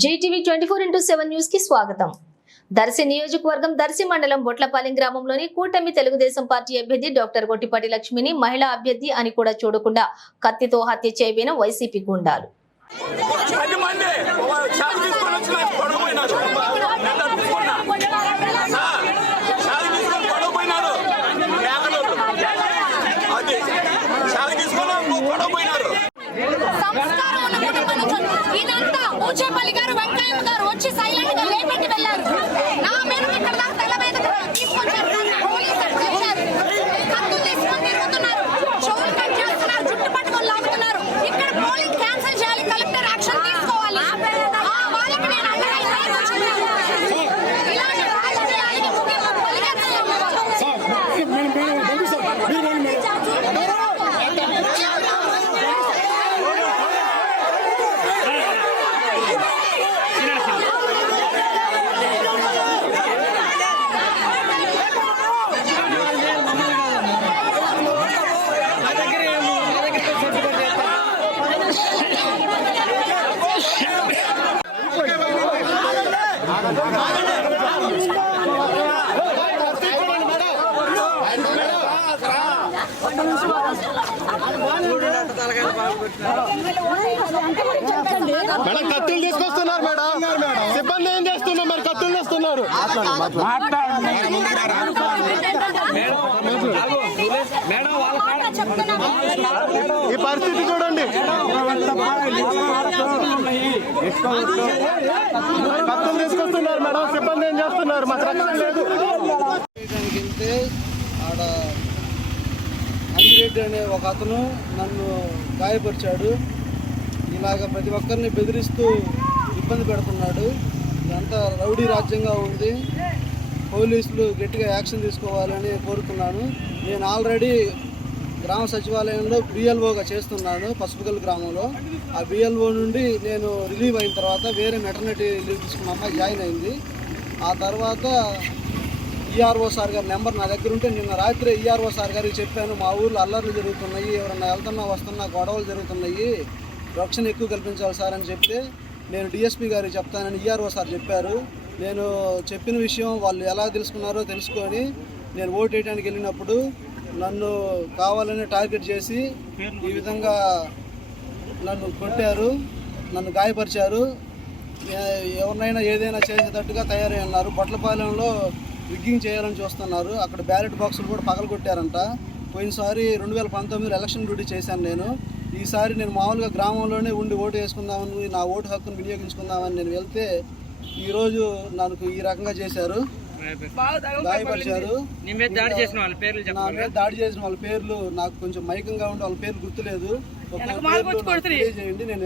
Zee TV 24/7 news కి స్వాగతం. దర్శి నియోజకవర్గం దర్శి మండలం బొట్లపాలెం గ్రామంలోని కూటమి తెలుగుదేశం పార్టీ అభ్యర్థి డాక్టర్ గొట్టిపాటి లక్ష్మిని మహిళా అభ్యర్థి అని కూడా చూడకుండా కత్తితో హత్య చేయబోయిన వైసీపీ గుండాలు. ఊచేపల్లి గారు వెంకయ్య గారు వచ్చి సైలెంట్ గా లేపెట్టి వెళ్ళారు. నా మీద ఇక్కడ దాకా తల మీద తీసుకొచ్చారు. కత్తులు తీసుకొని తిరుగుతున్నారు, చెవులు కట్ చేస్తున్నారు, జుట్టు పట్టుకొని లాగుతున్నారు. ఇక్కడ పోలింగ్ క్యాన్సిల్ చేయాలి, కలెక్టర్ యాక్షన్ తీసుకోవాలి. వాళ్ళకి నేను ఇలాంటి రాజకీయాలకి ముఖ్యంగా మేడం కత్తులు తీసుకొస్తున్నారు. మేడం సిబ్బంది ఏం చేస్తున్నారు? మరి కత్తులు తెస్తున్నారు. ఈ పరిస్థితి చూడండి. కత్తులు తీసుకొస్తున్నారు. మేడం సిబ్బంది ఏం చేస్తున్నారు? మాకు రక్షణ లేదు. ఆడ అంజిరెడ్డి అనే ఒక అతను నన్ను గాయపరిచాడు. ఇలాగ ప్రతి ఒక్కరిని బెదిరిస్తూ ఇబ్బంది పెడుతున్నాడు. ఇదంతా రౌడీ రాజ్యంగా ఉంది. పోలీసులు గట్టిగా యాక్షన్ తీసుకోవాలని కోరుతున్నాను. నేను ఆల్రెడీ గ్రామ సచివాలయంలో బిఎల్ఓగా చేస్తున్నాను పసుపుగల్ గ్రామంలో. ఆ బిఎల్ఓ నుండి నేను రిలీవ్ అయిన తర్వాత వేరే మెటర్నిటీ లీవ్ తీసుకున్న అమ్మాయి జాయిన్ అయింది. ఆ తర్వాత ఈఆర్ఓ సార్ గారి నెంబర్ నా దగ్గర ఉంటే నిన్న రాత్రి ఈఆర్ఓ సార్ గారికి చెప్పాను, మా ఊర్లో అల్లర్లు జరుగుతున్నాయి, ఎవరన్నా వెళ్తున్నా వస్తున్నా గొడవలు జరుగుతున్నాయి, రక్షణ ఎక్కువ కల్పించాలి సార్ అని చెప్తే నేను డిఎస్పీ గారికి చెప్తానని ఈఆర్ఓ సార్ చెప్పారు. నేను చెప్పిన విషయం వాళ్ళు ఎలా తెలుసుకున్నారో తెలుసుకొని నేను ఓటు వేయడానికి వెళ్ళినప్పుడు నన్ను కావాలని టార్గెట్ చేసి ఈ విధంగా నన్ను కొట్టారు, నన్ను గాయపరిచారు. ఎవరినైనా ఏదైనా చేసేటట్టుగా తయారై ఉన్నారు. బొట్లపాలెంలో విగ్గింగ్ చేయాలని చూస్తున్నారు. అక్కడ బ్యాలెట్ బాక్సులు కూడా పగలగొట్టారంట. పోయినసారి 2019 ఎలక్షన్ డ్యూటీ చేశాను నేను. ఈసారి నేను మామూలుగా గ్రామంలోనే ఉండి ఓటు వేసుకుందామని, నా ఓటు హక్కును వినియోగించుకుందామని నేను వెళ్తే ఈరోజు నాకు ఈ రకంగా చేశారు, గాయపరిచారు. నా మీద దాడి చేసిన వాళ్ళ పేర్లు నాకు కొంచెం మైకంగా ఉండి వాళ్ళ పేర్లు గుర్తులేదు. తెలియజేయండి. నేను